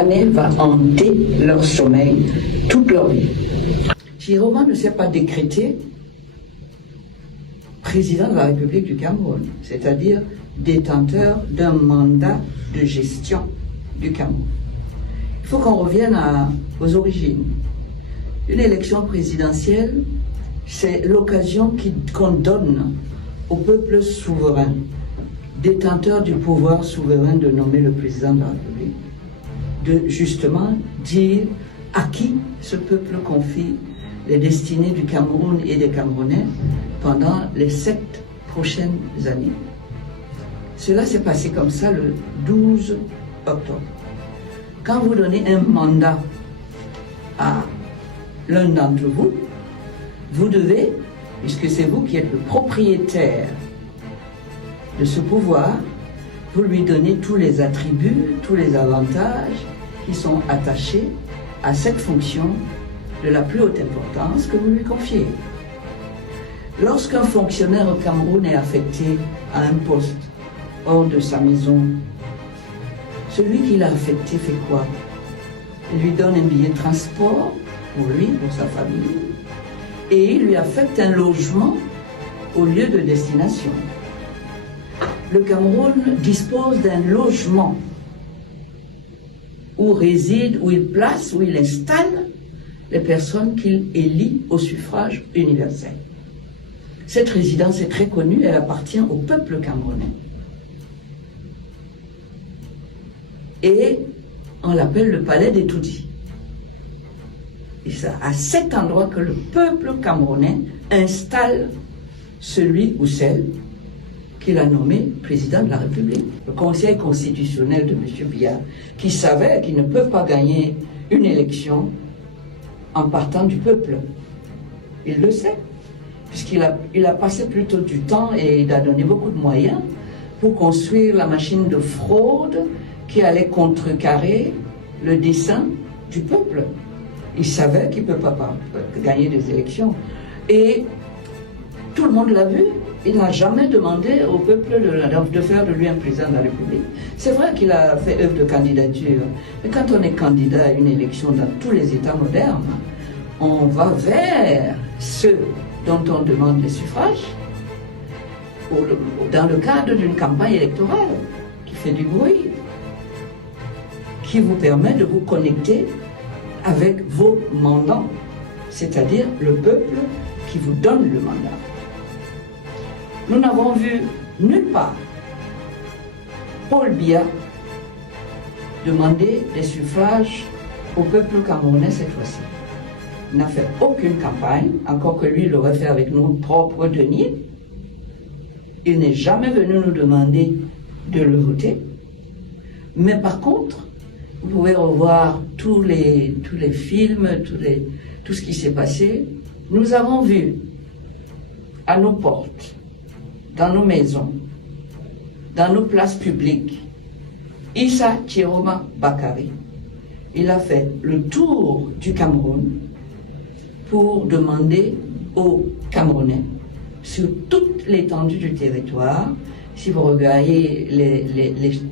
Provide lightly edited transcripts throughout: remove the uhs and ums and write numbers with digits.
l'année va hanter leur sommeil toute leur vie. Chiroma ne s'est pas décrété président de la République du Cameroun, c'est-à-dire détenteur d'un mandat de gestion du Cameroun. Il faut qu'on revienne aux origines. Une élection présidentielle, c'est l'occasion qu'on donne au peuple souverain, détenteur du pouvoir souverain de nommer le président de la République, de justement dire à qui ce peuple confie les destinées du Cameroun et des Camerounais pendant les 7 prochaines années. Cela s'est passé comme ça le 12 octobre. Quand vous donnez un mandat à l'un d'entre vous, vous devez, puisque c'est vous qui êtes le propriétaire de ce pouvoir, vous lui donnez tous les attributs, tous les avantages qui sont attachés à cette fonction de la plus haute importance que vous lui confiez. Lorsqu'un fonctionnaire au Cameroun est affecté à un poste hors de sa maison, celui qui l'a affecté fait quoi? Il lui donne un billet de transport pour lui, pour sa famille, et il lui affecte un logement au lieu de destination. Le Cameroun dispose d'un logement où réside, où il place, où il installe les personnes qu'il élit au suffrage universel. Cette résidence est très connue, elle appartient au peuple camerounais. Et on l'appelle le palais des Toudis. Et c'est à cet endroit que le peuple camerounais installe celui ou celle qu'il a nommé président de la République. Le Conseil constitutionnel de M. Biya, qui savait qu'il ne peut pas gagner une élection en partant du peuple. Il le sait, puisqu'il a passé plutôt du temps et il a donné beaucoup de moyens pour construire la machine de fraude qui allait contrecarrer le dessein du peuple. Il savait qu'il ne peut pas gagner des élections. Et tout le monde l'a vu. Il n'a jamais demandé au peuple de faire de lui un président de la République. C'est vrai qu'il a fait œuvre de candidature, mais quand on est candidat à une élection dans tous les États modernes, on va vers ceux dont on demande les suffrages, dans le cadre d'une campagne électorale qui fait du bruit, qui vous permet de vous connecter avec vos mandants, c'est-à-dire le peuple qui vous donne le mandat. Nous n'avons vu nulle part Paul Biya demander des suffrages au peuple camerounais cette fois-ci. Il n'a fait aucune campagne, encore que lui l'aurait fait avec nos propres deniers. Il n'est jamais venu nous demander de le voter. Mais par contre, vous pouvez revoir tous les films, tout ce qui s'est passé. Nous avons vu à nos portes, dans nos maisons, dans nos places publiques, Issa Chiroma Bakary. Il a fait le tour du Cameroun pour demander aux Camerounais, sur toute l'étendue du territoire, si vous regardez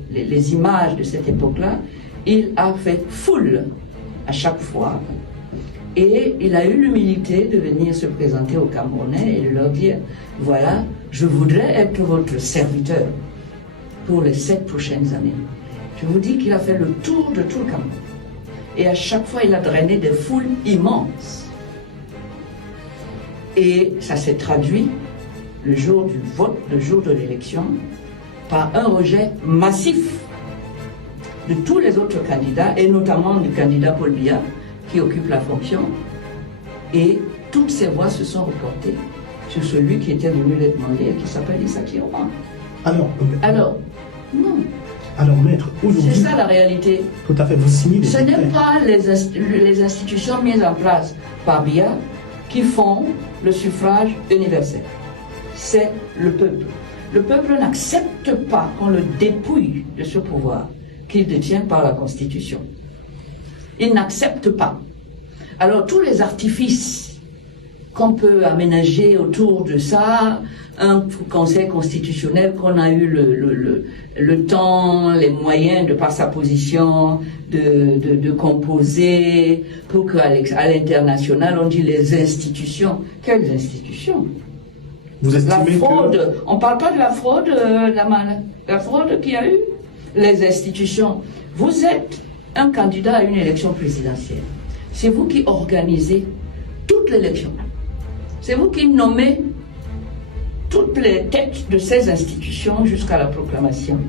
les images de cette époque-là, il a fait foule à chaque fois et il a eu l'humilité de venir se présenter aux Camerounais et de leur dire, voilà, je voudrais être votre serviteur pour les 7 prochaines années. Je vous dis qu'il a fait le tour de tout le Cameroun. Et à chaque fois, il a drainé des foules immenses. Et ça s'est traduit, le jour du vote, le jour de l'élection, par un rejet massif de tous les autres candidats, et notamment du candidat Paul Biya, qui occupe la fonction. Et toutes ces voix se sont reportées sur celui qui était venu les demander et qui s'appelle Issa Chiroma. Alors, non. Alors, maître, aujourd'hui... C'est ça la réalité. Tout à fait, vous signez des Ce n'est pas les institutions mises en place par Biya qui font le suffrage universel. C'est le peuple. Le peuple n'accepte pas qu'on le dépouille de ce pouvoir qu'il détient par la Constitution. Il n'accepte pas. Alors tous les artifices qu'on peut aménager autour de ça un conseil constitutionnel qu'on a eu le temps, les moyens, de par sa position, de composer, pour qu'à l'international, on dit les institutions. Quelles institutions? Vous La estimez fraude, on ne parle pas de la fraude, la fraude qu'il y a eu. Les institutions. Vous êtes un candidat à une élection présidentielle. C'est vous qui organisez toute l'élection. C'est vous qui nommez toutes les têtes de ces institutions jusqu'à la proclamation.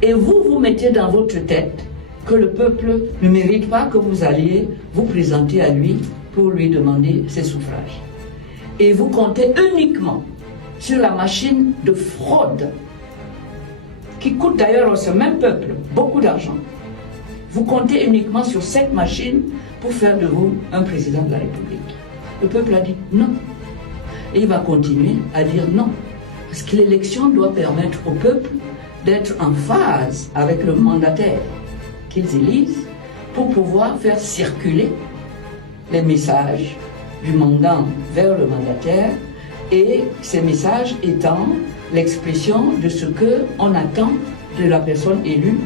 Et vous, vous mettez dans votre tête que le peuple ne mérite pas que vous alliez vous présenter à lui pour lui demander ses suffrages. Et vous comptez uniquement sur la machine de fraude qui coûte d'ailleurs à ce même peuple beaucoup d'argent. Vous comptez uniquement sur cette machine pour faire de vous un président de la République. Le peuple a dit non. Et il va continuer à dire non. Parce que l'élection doit permettre au peuple d'être en phase avec le mandataire qu'ils élisent pour pouvoir faire circuler les messages du mandant vers le mandataire, et ces messages étant l'expression de ce qu'on attend de la personne élue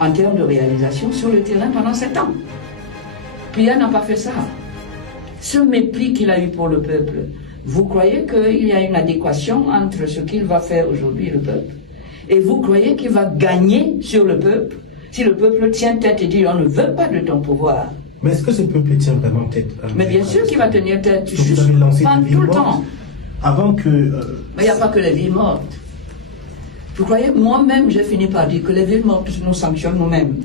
en termes de réalisation sur le terrain pendant 7 ans. Biya n'a pas fait ça. Ce mépris qu'il a eu pour le peuple, vous croyez qu'il y a une adéquation entre ce qu'il va faire aujourd'hui, le peuple, et vous croyez qu'il va gagner sur le peuple si le peuple tient tête et dit on ne veut pas de ton pouvoir? Mais est-ce que ce peuple tient vraiment tête? Mais bien sûr qu'il va tenir tête, vous avez lancé pas des tout le villes temps. mortes avant que... Mais il n'y a pas que les villes mortes. Vous croyez, moi-même, j'ai fini par dire que les villes mortes nous sanctionnent nous-mêmes.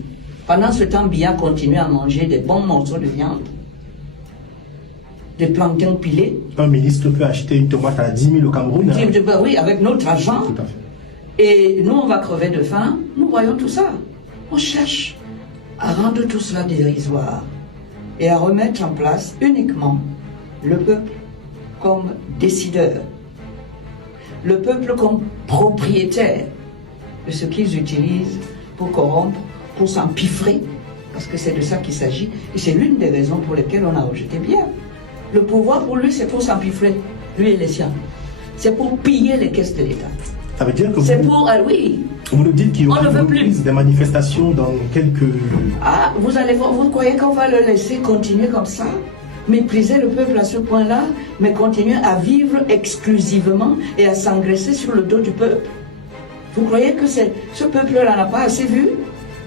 Pendant ce temps, Biya continue à manger des bons morceaux de viande, des plantains pilés. Un ministre peut acheter une tomate à 10 000 au Cameroun. Oui, avec notre argent. Tout à fait. Et nous, on va crever de faim. Nous voyons tout ça. On cherche à rendre tout cela dérisoire et à remettre en place uniquement le peuple comme décideur, le peuple comme propriétaire de ce qu'ils utilisent pour corrompre, pour s'empiffrer, parce que c'est de ça qu'il s'agit, et c'est l'une des raisons pour lesquelles on a rejeté Biya. Le pouvoir pour lui, c'est pour s'empiffrer, lui et les siens. C'est pour piller les caisses de l'État. Ça veut dire que c'est pour, ah oui. Vous nous dites qu'il y aura des manifestations dans quelques... Ah, vous allez voir, vous croyez qu'on va le laisser continuer comme ça? Mépriser le peuple à ce point-là, mais continuer à vivre exclusivement et à s'engraisser sur le dos du peuple? Vous croyez que ce peuple-là n'a pas assez vu?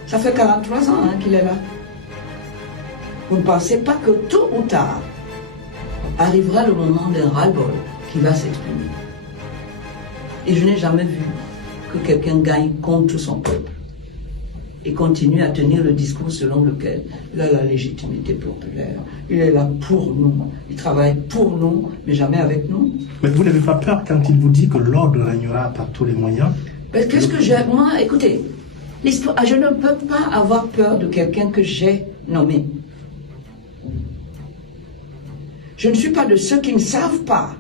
Ça fait 43 ans qu'il est là. Vous ne pensez pas que tôt ou tard arrivera le moment d'un ras-le-bol qui va s'exprimer? Et je n'ai jamais vu que quelqu'un gagne contre son peuple et continue à tenir le discours selon lequel il a la légitimité populaire. Il est là pour nous. Il travaille pour nous, mais jamais avec nous. Mais vous n'avez pas peur quand il vous dit que l'ordre régnera par tous les moyens? Qu'est-ce que j'ai? Moi, écoutez, je ne peux pas avoir peur de quelqu'un que j'ai nommé. Je ne suis pas de ceux qui ne savent pas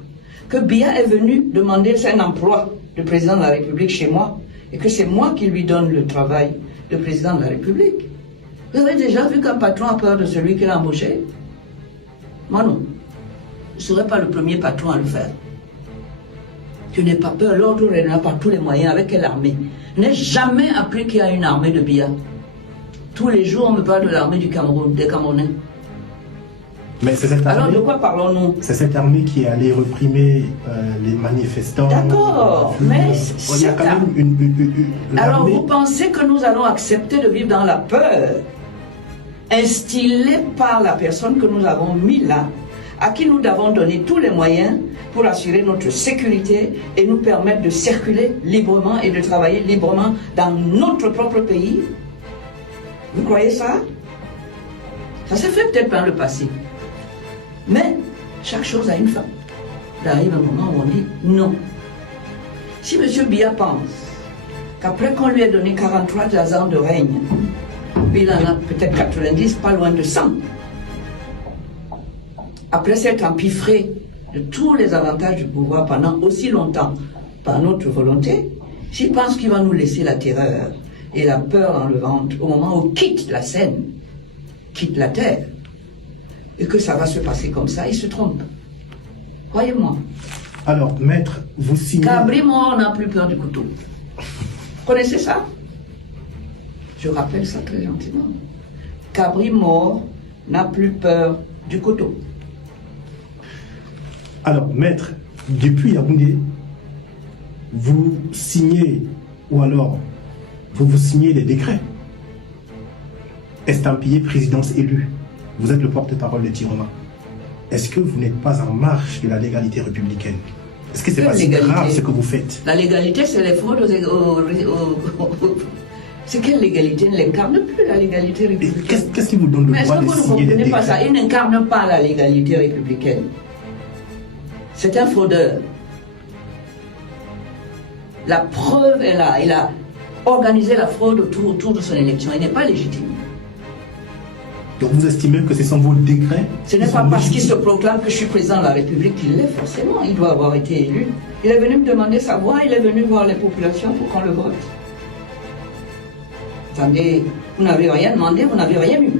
que Biya est venu demander un emploi de président de la République chez moi et que c'est moi qui lui donne le travail de président de la République. Vous avez déjà vu qu'un patron a peur de celui qu'il a embauché? Moi non. Je ne serai pas le premier patron à le faire. Je n'ai pas peur, l'ordre n'a pas tous les moyens. Avec quelle armée? Je n'ai jamais appris qu'il y a une armée de Biya. Tous les jours, on me parle de l'armée du Cameroun, des Camerounais. Mais c'est cette armée, alors de quoi parlons-nous? C'est cette armée qui est allée réprimer les manifestants. D'accord, mais il y a quand même une alors vous pensez que nous allons accepter de vivre dans la peur instillée par la personne que nous avons mis là, à qui nous avons donné tous les moyens pour assurer notre sécurité et nous permettre de circuler librement et de travailler librement dans notre propre pays? Vous croyez ça? Ça s'est fait peut-être par le passé. Mais chaque chose a une fin. Il arrive un moment où on dit non. Si M. Biya pense qu'après qu'on lui ait donné 43 ans de règne, il en a peut-être 90, pas loin de 100, après s'être empiffré de tous les avantages du pouvoir pendant aussi longtemps par notre volonté, s'il pense qu'il va nous laisser la terreur et la peur dans le ventre au moment où il quitte la scène, quitte la terre, et que ça va se passer comme ça, il se trompe. Croyez-moi. Alors, maître, vous signez... Cabri mort n'a plus peur du couteau. Vous connaissez ça? Je rappelle ça très gentiment. Cabri mort n'a plus peur du couteau. Alors, maître, depuis Yaoundé, vous signez, ou alors, vous signez des décrets estampillés présidence élue. Vous êtes le porte-parole de Tiroma. Est-ce que vous n'êtes pas en marche de la légalité républicaine? Est-ce que c'est pas si grave ce que vous faites? La légalité, c'est les fraudes C'est quelle légalité? Il n'incarne plus la légalité républicaine. Qu'est-ce qui vous donne le droit de signer des décrets? pas ça? Il n'incarne pas la légalité républicaine. C'est un fraudeur. La preuve est là. Il a organisé la fraude autour de son élection. Il n'est pas légitime. Donc vous estimez que ce sont vos décrets? Ce n'est pas parce qu'il se proclame que je suis président de la République qu'il l'est forcément. Il doit avoir été élu. Il est venu me demander sa voix, il est venu voir les populations pour qu'on le vote. Attendez, vous n'avez rien demandé, vous n'avez rien eu.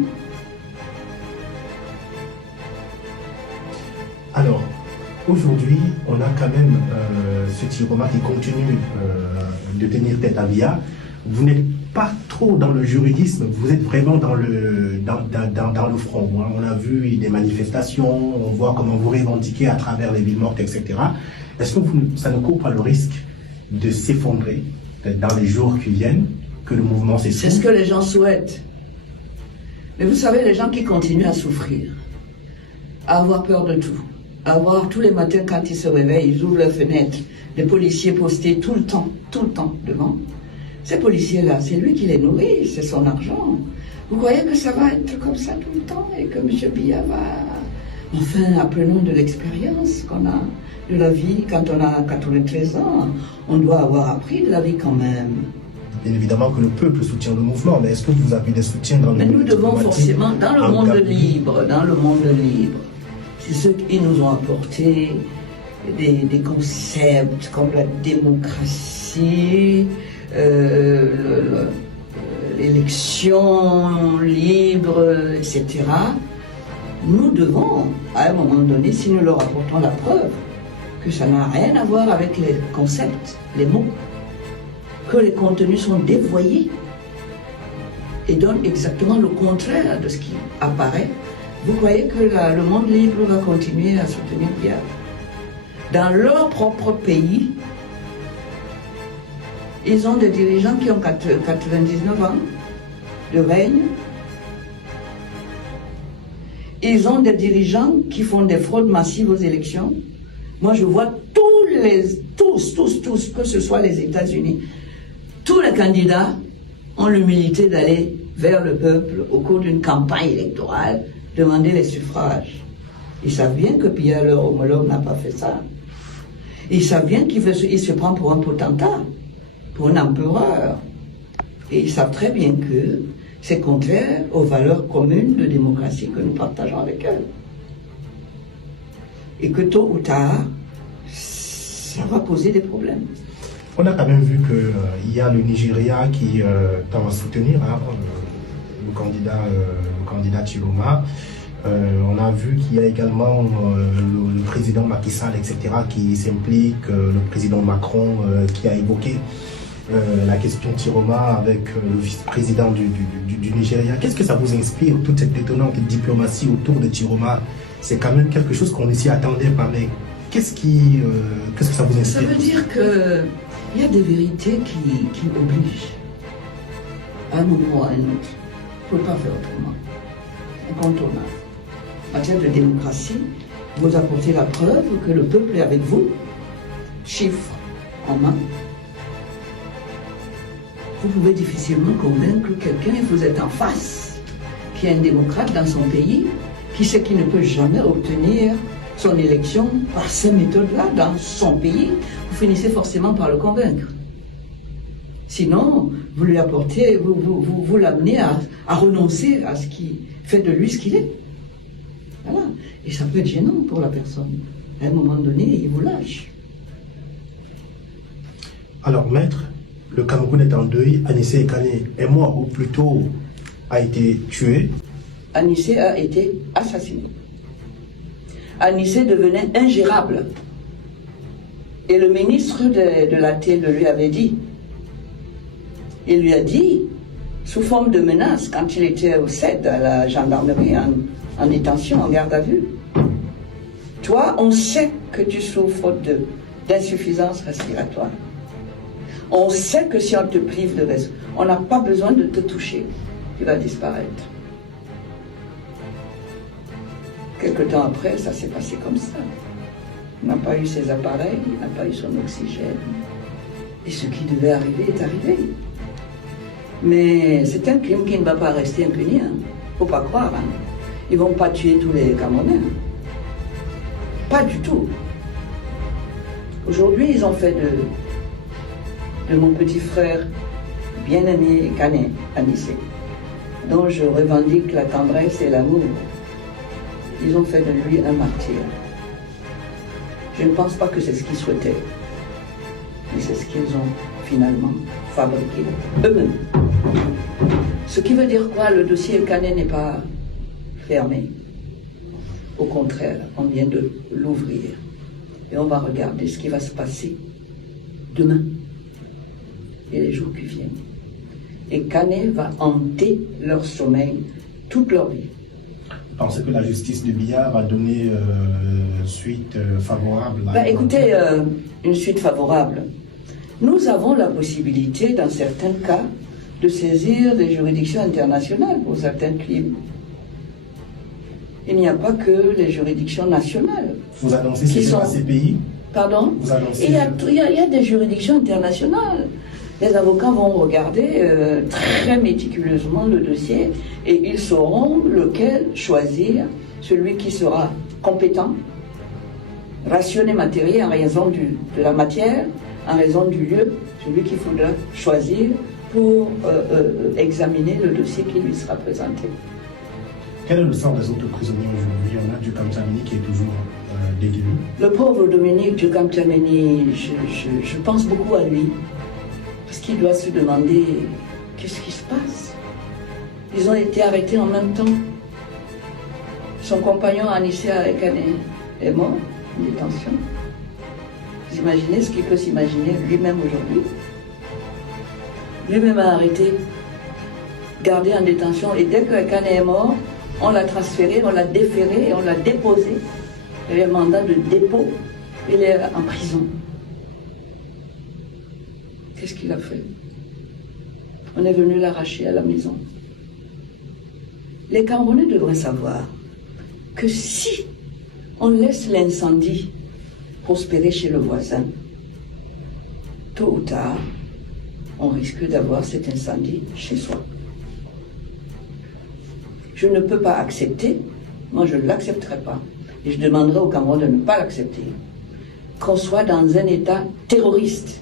Alors, aujourd'hui, on a quand même ce Tiroma qui continue de tenir tête à Biya. Vous n'êtes pas trop dans le juridisme, vous êtes vraiment dans le front. On a vu des manifestations, on voit comment vous revendiquez à travers les villes mortes, etc. Est-ce que ça ne court pas le risque de s'effondrer dans les jours qui viennent, que le mouvement s'essouffle? C'est ce que les gens souhaitent. Mais vous savez, les gens qui continuent à souffrir, à avoir peur de tout, à voir tous les matins quand ils se réveillent, ils ouvrent leurs fenêtres, les policiers postés tout le temps devant. Ces policiers-là, c'est lui qui les nourrit, c'est son argent. Vous croyez que ça va être comme ça tout le temps et que M. Biya va... Enfin, apprenons de l'expérience qu'on a de la vie quand on a 93 ans. On doit avoir appris de la vie quand même. Bien évidemment que le peuple soutient le mouvement, mais est-ce que vous avez des soutiens dans le monde? Mais nous devons forcément, dans le monde libre, c'est ceux qui nous ont apporté des concepts comme la démocratie, l'élection libre, etc. Nous devons, à un moment donné, si nous leur apportons la preuve que ça n'a rien à voir avec les concepts, les mots, que les contenus sont dévoyés et donnent exactement le contraire de ce qui apparaît, vous croyez que le monde libre va continuer à soutenir Biya? Dans leur propre pays, ils ont des dirigeants qui ont 99 ans de règne. Ils ont des dirigeants qui font des fraudes massives aux élections. Moi, je vois tous, que ce soit les États-Unis, tous les candidats ont l'humilité d'aller vers le peuple au cours d'une campagne électorale, demander les suffrages. Ils savent bien que Biya, leur homologue, n'a pas fait ça. Ils savent bien qu'il se prend pour un potentat, pour un empereur. Et ils savent très bien que c'est contraire aux valeurs communes de démocratie que nous partageons avec eux. Et que tôt ou tard, ça va poser des problèmes. On a quand même vu qu'il y a le Nigeria qui tend à soutenir le candidat Tiroma. On a vu qu'il y a également le président Macky Sall, etc., qui s'implique, le président Macron qui a évoqué la question Tiroma avec le vice-président du Nigeria. Qu'est-ce que ça vous inspire, toute cette détonnante diplomatie autour de Tiroma? C'est quand même quelque chose qu'on ne s'y attendait pas, mais qu'est-ce que ça vous inspire? Ça veut dire qu'il y a des vérités qui obligent, à un moment ou à un autre. Il ne faut pas faire autrement. Incontournable. En matière de démocratie, vous apportez la preuve que le peuple est avec vous, chiffres en main. Vous pouvez difficilement convaincre quelqu'un, et vous êtes en face, qui est un démocrate dans son pays, qui sait qu'il ne peut jamais obtenir son élection par ces méthodes-là dans son pays. Vous finissez forcément par le convaincre. Sinon, vous lui apportez, vous l'amenez à renoncer à ce qui fait de lui ce qu'il est. Voilà. Et ça peut être gênant pour la personne. À un moment donné, il vous lâche. Alors, maître, le Cameroun est en deuil. Anissé Ekane est mort, ou plutôt a été tué. Anissé a été assassiné. à Nice devenait ingérable. Et le ministre de la TEL lui avait dit, il lui a dit, sous forme de menace, quand il était au CED, à la gendarmerie, en détention, en garde à vue, toi, on sait que tu souffres d'insuffisance respiratoire. On sait que si on te prive de respiration, on n'a pas besoin de te toucher, tu vas disparaître. Quelque temps après, ça s'est passé comme ça. Il n'a pas eu ses appareils, il n'a pas eu son oxygène. Et ce qui devait arriver est arrivé. Mais c'est un crime qui ne va pas rester impuni. Hein. Faut pas croire. Hein. Ils vont pas tuer tous les Camerounais. Pas du tout. Aujourd'hui, ils ont fait de mon petit frère bien-aimé Kané à Nice, dont je revendique la tendresse et l'amour. Ils ont fait de lui un martyr. Je ne pense pas que c'est ce qu'ils souhaitaient, mais c'est ce qu'ils ont finalement fabriqué eux-mêmes. Ce qui veut dire quoi? Le dossier Kané n'est pas fermé. Au contraire, on vient de l'ouvrir. Et on va regarder ce qui va se passer demain et les jours qui viennent. Et Kané va hanter leur sommeil toute leur vie. Vous pensez que la justice de Biya va donner suite favorable écoutez, une suite favorable. Nous avons la possibilité, dans certains cas, de saisir des juridictions internationales pour certains crimes. Il n'y a pas que les juridictions nationales. Vous annoncez saisir la CPI? Pardon? Vous annoncez... Il y a des juridictions internationales. Les avocats vont regarder très méticuleusement le dossier et ils sauront lequel choisir, celui qui sera compétent, rationné matériel en raison de la matière, en raison du lieu, celui qu'il faudra choisir pour examiner le dossier qui lui sera présenté. Quel est le sort des autres prisonniers aujourd'hui? On a Djukam Djameni qui est toujours détenu. Le pauvre Dominique Djukam Djameni, je pense beaucoup à lui. Parce qu'il doit se demander qu'est-ce qui se passe. Ils ont été arrêtés en même temps. Son compagnon Anissa Kané est mort en détention. Vous imaginez ce qu'il peut s'imaginer lui-même aujourd'hui? Lui-même a arrêté, gardé en détention. Et dès que Kané est mort, on l'a transféré, on l'a déféré et on l'a déposé. Il y a un mandat de dépôt. Il est en prison. Qu'est-ce qu'il a fait? On est venu l'arracher à la maison. Les Camerounais devraient savoir que si on laisse l'incendie prospérer chez le voisin, tôt ou tard, on risque d'avoir cet incendie chez soi. Je ne peux pas accepter, moi je ne l'accepterai pas, et je demanderai aux Camerounais de ne pas l'accepter, qu'on soit dans un état terroriste.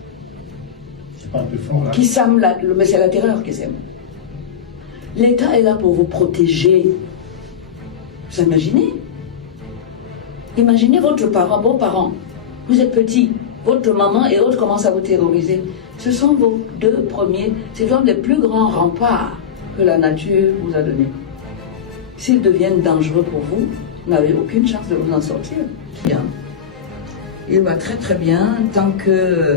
Un peu fort, là. Qui sème mais c'est la terreur qui sème. L'État est là pour vous protéger. Vous imaginez? Imaginez votre parent, vos parents. Vous êtes petit, votre maman et autres commencent à vous terroriser. Ce sont vos deux premiers, c'est l'un des plus grands remparts que la nature vous a donnés. S'ils deviennent dangereux pour vous, vous n'avez aucune chance de vous en sortir. Bien. Il va très très bien tant que...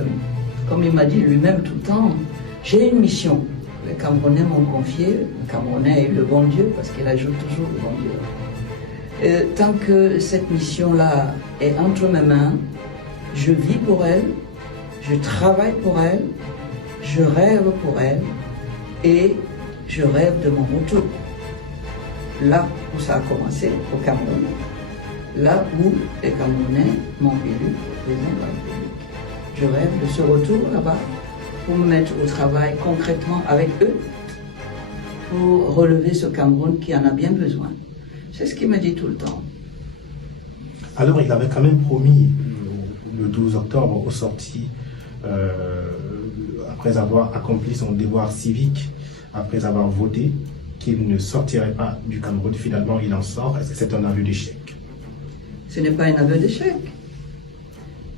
Comme il m'a dit lui-même tout le temps, j'ai une mission. Les Camerounais m'ont confié, le Camerounais est le bon Dieu, parce qu'il ajoute toujours le bon Dieu. Tant que cette mission-là est entre mes mains, je vis pour elle, je travaille pour elle, je rêve pour elle, et je rêve de mon retour. Là où ça a commencé, au Cameroun, là où les Camerounais m'ont élu président de la République. Je rêve de ce retour là-bas pour me mettre au travail concrètement avec eux pour relever ce Cameroun qui en a bien besoin. C'est ce qu'il me dit tout le temps. Alors, il avait quand même promis le 12 octobre aux sorties, après avoir accompli son devoir civique, après avoir voté, qu'il ne sortirait pas du Cameroun. Finalement, il en sort. Est-ce que c'est un aveu d'échec? Ce n'est pas un aveu d'échec.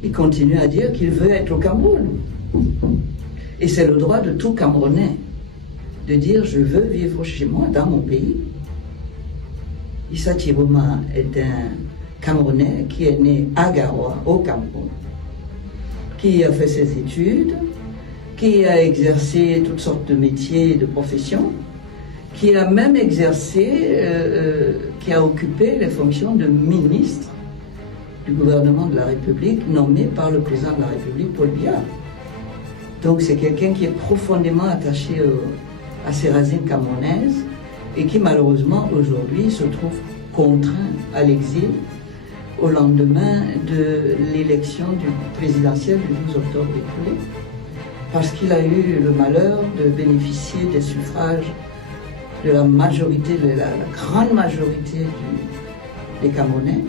Il continue à dire qu'il veut être au Cameroun. Et c'est le droit de tout Camerounais de dire « je veux vivre chez moi, dans mon pays ». Issa Tiroma est un Camerounais qui est né à Garoua, au Cameroun, qui a fait ses études, qui a exercé toutes sortes de métiers et de professions, qui a même exercé, qui a occupé les fonctions de ministre du gouvernement de la République, nommé par le président de la République, Paul Biya. Donc c'est quelqu'un qui est profondément attaché à ses racines camerounaises et qui malheureusement aujourd'hui se trouve contraint à l'exil au lendemain de l'élection présidentielle du 12 octobre écoulé, parce qu'il a eu le malheur de bénéficier des suffrages de la majorité, de la grande majorité des Camerounais,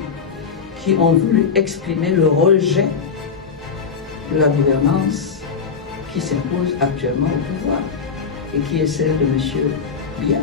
qui ont voulu exprimer le rejet de la gouvernance qui s'impose actuellement au pouvoir et qui est celle de M. Biya.